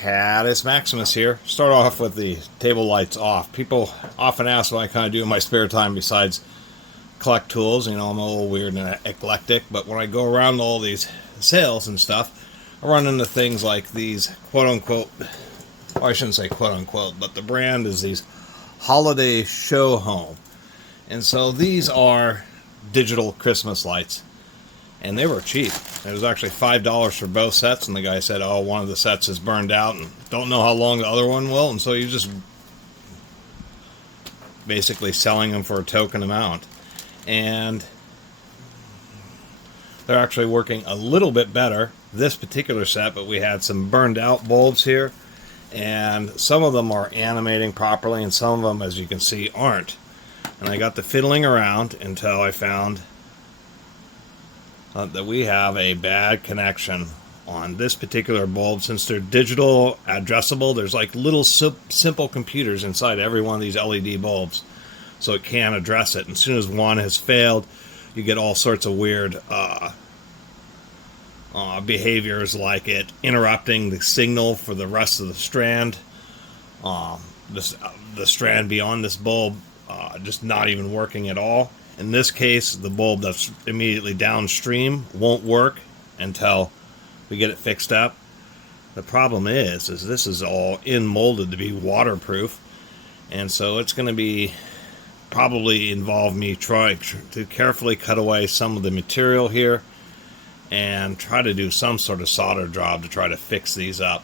Catus Maximus here. Start off with the table lights off. People often ask what I kind of do in my spare time besides collect tools. You know, I'm a little weird and eclectic, but when I go around all these sales and stuff, I run into things like these quote-unquote, well, I shouldn't say quote-unquote, but the brand is these holiday show home. And so these are digital Christmas lights. And they were cheap. It was actually $5 for both sets, and the guy said, oh, one of the sets is burned out and don't know how long the other one will, and so you're just basically selling them for a token amount. And they're actually working a little bit better, this particular set, but we had some burned out bulbs here, and some of them are animating properly, and some of them, as you can see, aren't. And I got to fiddling around until I found that we have a bad connection on this particular bulb. Since they're digital addressable, there's like little simple computers inside every one of these LED bulbs, so it can address it. And as soon as one has failed, you get all sorts of weird behaviors, like it interrupting the signal for the rest of the strand, the strand beyond this bulb just not even working at all. In this case, the bulb that's immediately downstream won't work until we get it fixed up. The problem is this is all molded to be waterproof, and so it's going to be probably involve me trying to carefully cut away some of the material here and try to do some sort of solder job to try to fix these up.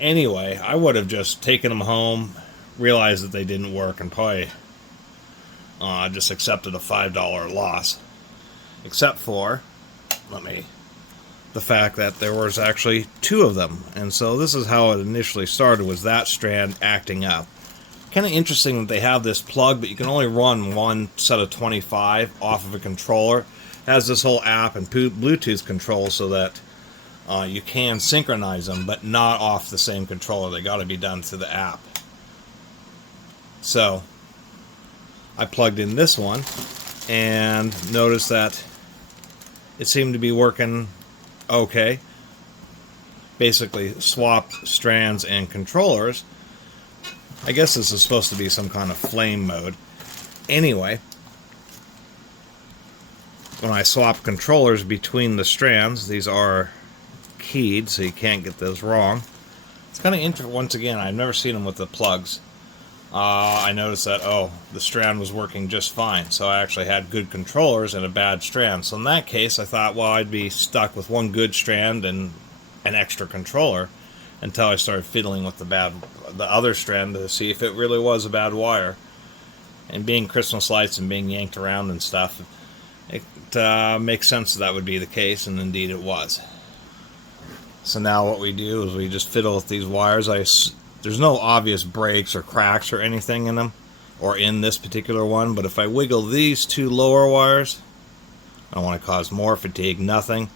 Anyway, I would have just taken them home, realized that they didn't work, and probably just accepted a $5 loss, except for the fact that there was actually two of them. And so this is how it initially started, was that strand acting up. Kind of interesting that they have this plug, but you can only run one set of 25 off of a controller. It has this whole app and Bluetooth control so that you can synchronize them, but not off the same controller. They got to be done through the app. So I plugged in this one and noticed that it seemed to be working okay. Basically swap strands and controllers. I guess this is supposed to be some kind of flame mode. Anyway, when I swap controllers between the strands, these are keyed so you can't get those wrong. It's kind of interesting. Once again, I've never seen them with the plugs. I noticed that, the strand was working just fine. So I actually had good controllers and a bad strand. So in that case, I thought, well, I'd be stuck with one good strand and an extra controller until I started fiddling with the other strand to see if it really was a bad wire. And being Christmas lights and being yanked around and stuff, it makes sense that would be the case, and indeed it was. So now what we do is we just fiddle with these wires. There's no obvious breaks or cracks or anything in them, or in this particular one, but if I wiggle these two lower wires, I don't want to cause more fatigue, nothing.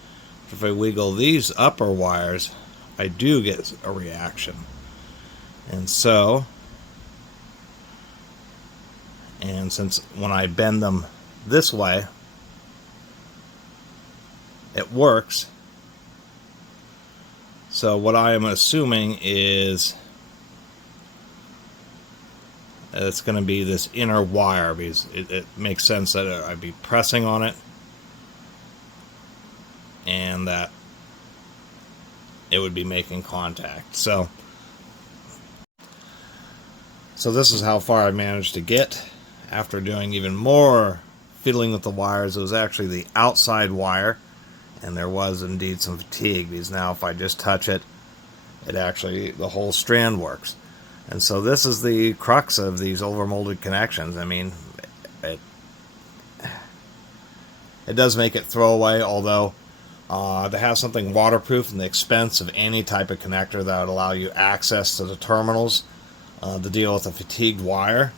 If I wiggle these upper wires, I do get a reaction. And since when I bend them this way, it works. So what I am assuming is it's going to be this inner wire, because it makes sense that I'd be pressing on it and that it would be making contact. So this is how far I managed to get after doing even more fiddling with the wires. It was actually the outside wire, and there was indeed some fatigue, because now if I just touch it, the whole strand works. And so this is the crux of these overmolded connections. I mean, it does make it throwaway, although to have something waterproof and the expense of any type of connector that would allow you access to the terminals to deal with a fatigued wire,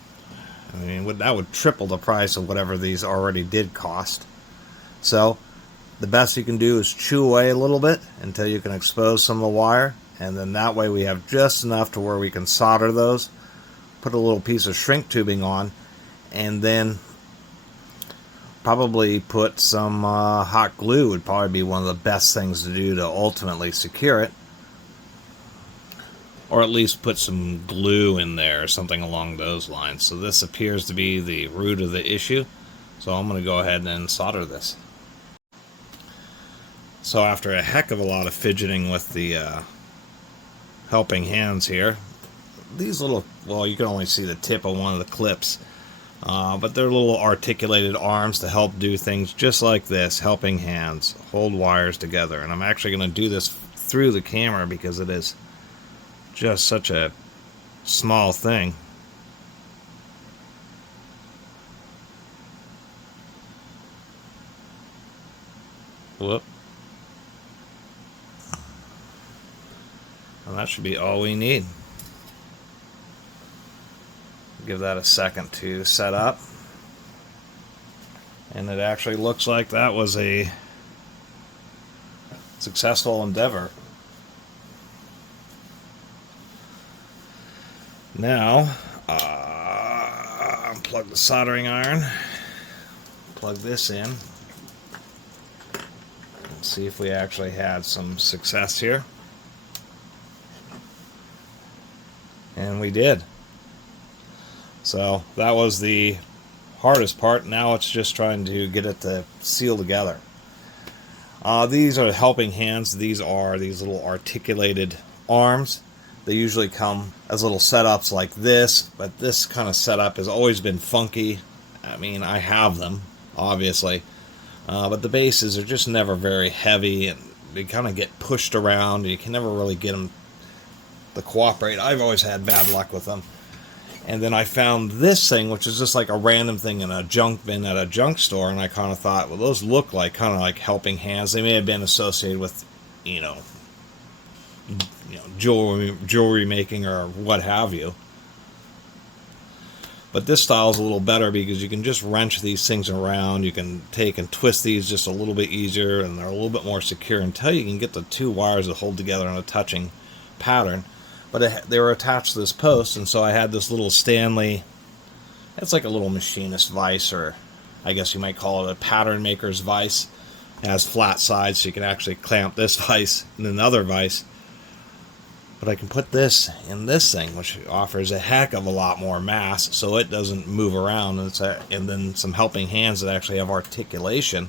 I mean, that would triple the price of whatever these already did cost. So the best you can do is chew away a little bit until you can expose some of the wire, and then that way we have just enough to where we can solder those, put a little piece of shrink tubing on, and then probably put some hot glue would probably be one of the best things to do to ultimately secure it. or at least put some glue in there or something along those lines. So this appears to be the root of the issue. So I'm going to go ahead and solder this. So after a heck of a lot of fidgeting with the helping hands here, these little, well, you can only see the tip of one of the clips, but they're little articulated arms to help do things just like this. Helping hands hold wires together, and I'm actually going to do this through the camera because it is just such a small thing. Whoop. And that should be all we need. Give that a second to set up. And it actually looks like that was a successful endeavor. Now, unplug the soldering iron, plug this in, and see if we actually had some success here. And we did. So that was the hardest part. Now it's just trying to get it to seal together. These are helping hands. These are these little articulated arms. They usually come as little setups like this, but this kind of setup has always been funky. I mean, I have them, obviously, but the bases are just never very heavy, and they kind of get pushed around, and you can never really get them to cooperate. I've always had bad luck with them. And then I found this thing, which is just like a random thing in a junk bin at a junk store, and I kind of thought, well, those look like kind of like helping hands. They may have been associated with, jewelry making or what have you. But this style is a little better because you can just wrench these things around. You can take and twist these just a little bit easier, and they're a little bit more secure until you can get the two wires that hold together in a touching pattern. But they were attached to this post, and so I had this little Stanley, it's like a little machinist vise, or I guess you might call it a pattern maker's vise. It has flat sides, so you can actually clamp this vise in another vise. But I can put this in this thing, which offers a heck of a lot more mass, so it doesn't move around. And then some helping hands that actually have articulation.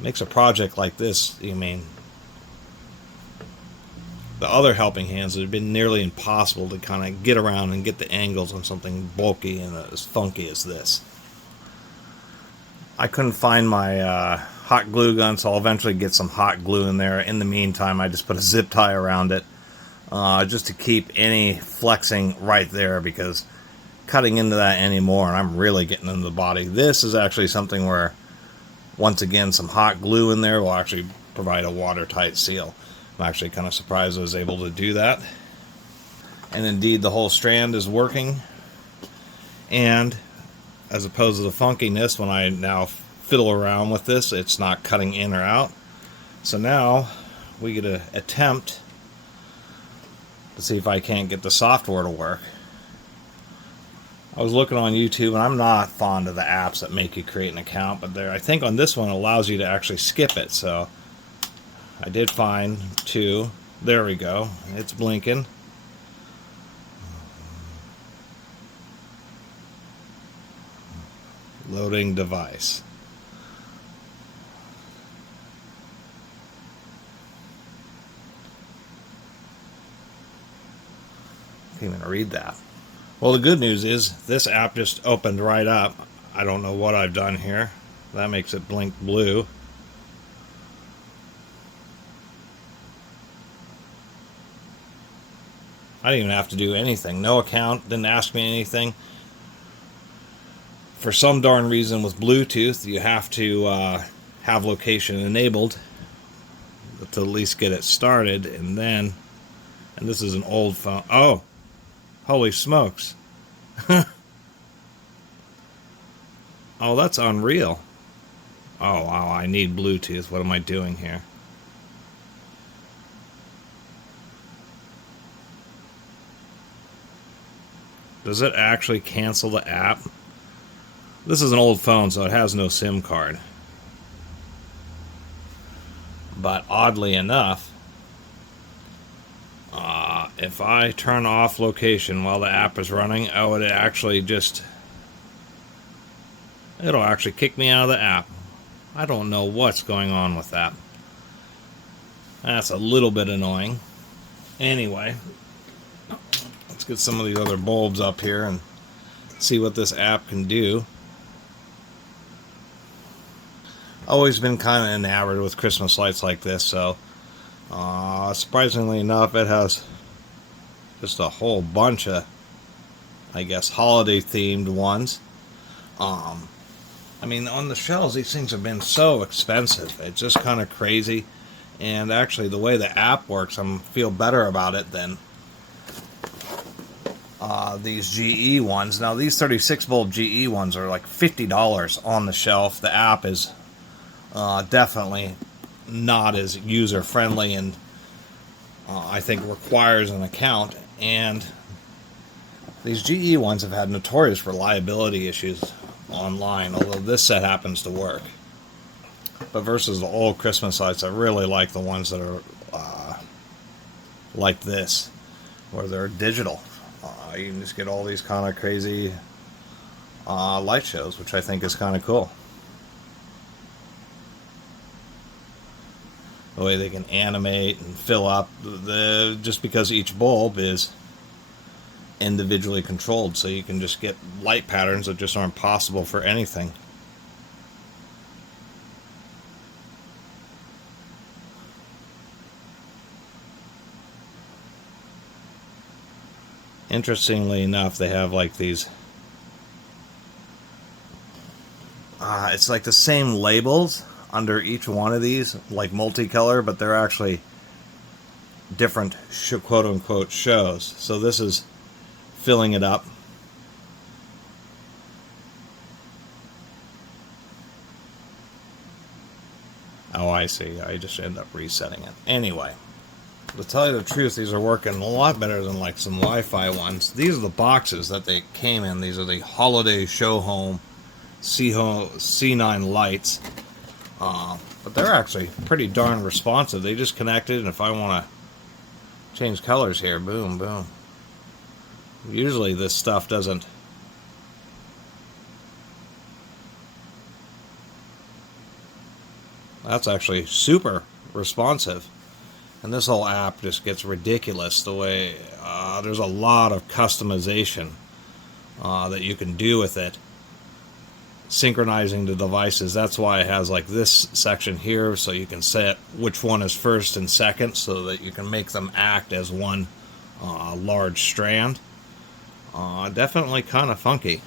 Makes a project like this, the other helping hands, it would have been nearly impossible to kind of get around and get the angles on something bulky and as funky as this. I couldn't find my hot glue gun, so I'll eventually get some hot glue in there. In the meantime, I just put a zip tie around it just to keep any flexing right there, because cutting into that anymore, and I'm really getting into the body. This is actually something where, once again, some hot glue in there will actually provide a watertight seal. I'm actually kind of surprised I was able to do that. And indeed, the whole strand is working. And as opposed to the funkiness, when I now fiddle around with this, it's not cutting in or out. So now we get to attempt to see if I can't get the software to work. I was looking on YouTube, and I'm not fond of the apps that make you create an account, but I think on this one it allows you to actually skip it. So I did find two. There we go. It's blinking. Loading device. Can't even read that. Well, the good news is this app just opened right up. I don't know what I've done here. That makes it blink blue. I didn't even have to do anything. No account, didn't ask me anything. For some darn reason with Bluetooth, you have to have location enabled to at least get it started, and this is an old phone. Oh, holy smokes. Oh, that's unreal. Oh, wow, I need Bluetooth. What am I doing here? Does it actually cancel the app? This is an old phone, so it has no SIM card. But oddly enough, if I turn off location while the app is running, I would actually just, it'll actually kick me out of the app. I don't know what's going on with that. That's a little bit annoying. Anyway, let's get some of these other bulbs up here and see what this app can do. Always been kind of enamored with Christmas lights like this, so surprisingly enough, it has just a whole bunch of, I guess, holiday themed ones. I mean, on the shelves, these things have been so expensive. It's just kind of crazy. And actually, the way the app works, I feel better about it than these GE ones. Now, these 36 bulb GE ones are like $50 on the shelf. The app is definitely not as user friendly, and I think requires an account. And these GE ones have had notorious reliability issues online, although this set happens to work. But versus the old Christmas lights, I really like the ones that are like this, where they're digital. You can just get all these kind of crazy light shows, which I think is kind of cool. The way they can animate and fill up, just because each bulb is individually controlled, so you can just get light patterns that just aren't possible for anything. Interestingly enough, they have like these, it's like the same labels under each one of these, like multicolor, but they're actually different quote-unquote shows. So this is filling it up. Oh, I see. I just end up resetting it. Anyway, to tell you the truth, these are working a lot better than like some Wi-Fi ones. These are the boxes that they came in. These are the Holiday Show Home C9 lights. But they're actually pretty darn responsive. They just connected, and if I want to change colors here, boom, boom. Usually this stuff doesn't. That's actually super responsive. And this whole app just gets ridiculous the way there's a lot of customization that you can do with it. Synchronizing the devices. That's why it has like this section here, so you can set which one is first and second, so that you can make them act as one large strand. Definitely kind of funky.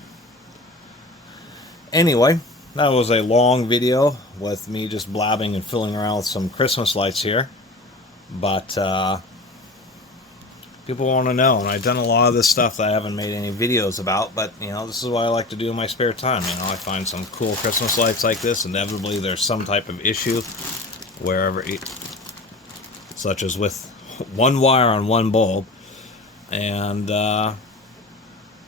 Anyway, that was a long video with me just blabbing and filling around with some Christmas lights here. But people want to know, and I've done a lot of this stuff that I haven't made any videos about, but you know, this is what I like to do in my spare time. You know, I find some cool Christmas lights like this. Inevitably there's some type of issue wherever, such as with one wire on one bulb, and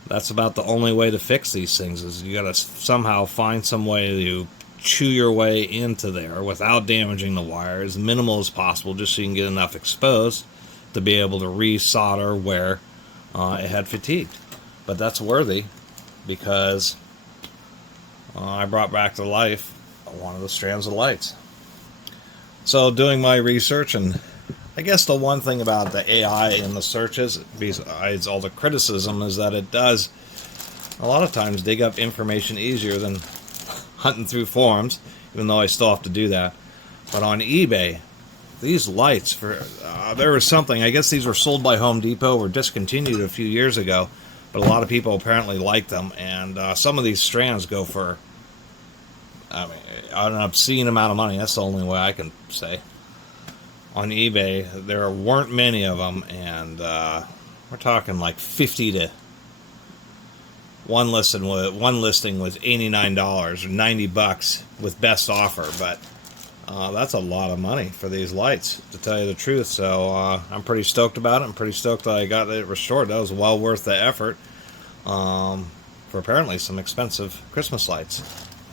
that's about the only way to fix these things, is you gotta somehow find some way to chew your way into there without damaging the wire, as minimal as possible, just so you can get enough exposed to be able to re-solder where it had fatigued. But that's worthy, because I brought back to life one of the strands of lights. So doing my research, and I guess the one thing about the AI in the searches, besides all the criticism, is that it does a lot of times dig up information easier than hunting through forums, even though I still have to do that. But on eBay, these lights, there was something, I guess these were sold by Home Depot, were discontinued a few years ago, but a lot of people apparently like them, and some of these strands go for, I mean, an obscene amount of money. That's the only way I can say. On eBay, there weren't many of them, and we're talking like 50 to, one listing was $89 or $90 with best offer, but that's a lot of money for these lights, to tell you the truth. So I'm pretty stoked about it. I'm pretty stoked that I got it restored. That was well worth the effort for apparently some expensive Christmas lights,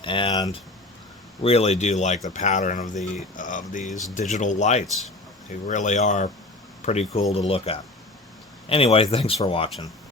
and really do like the pattern of these digital lights. They really are pretty cool to look at. Anyway, thanks for watching.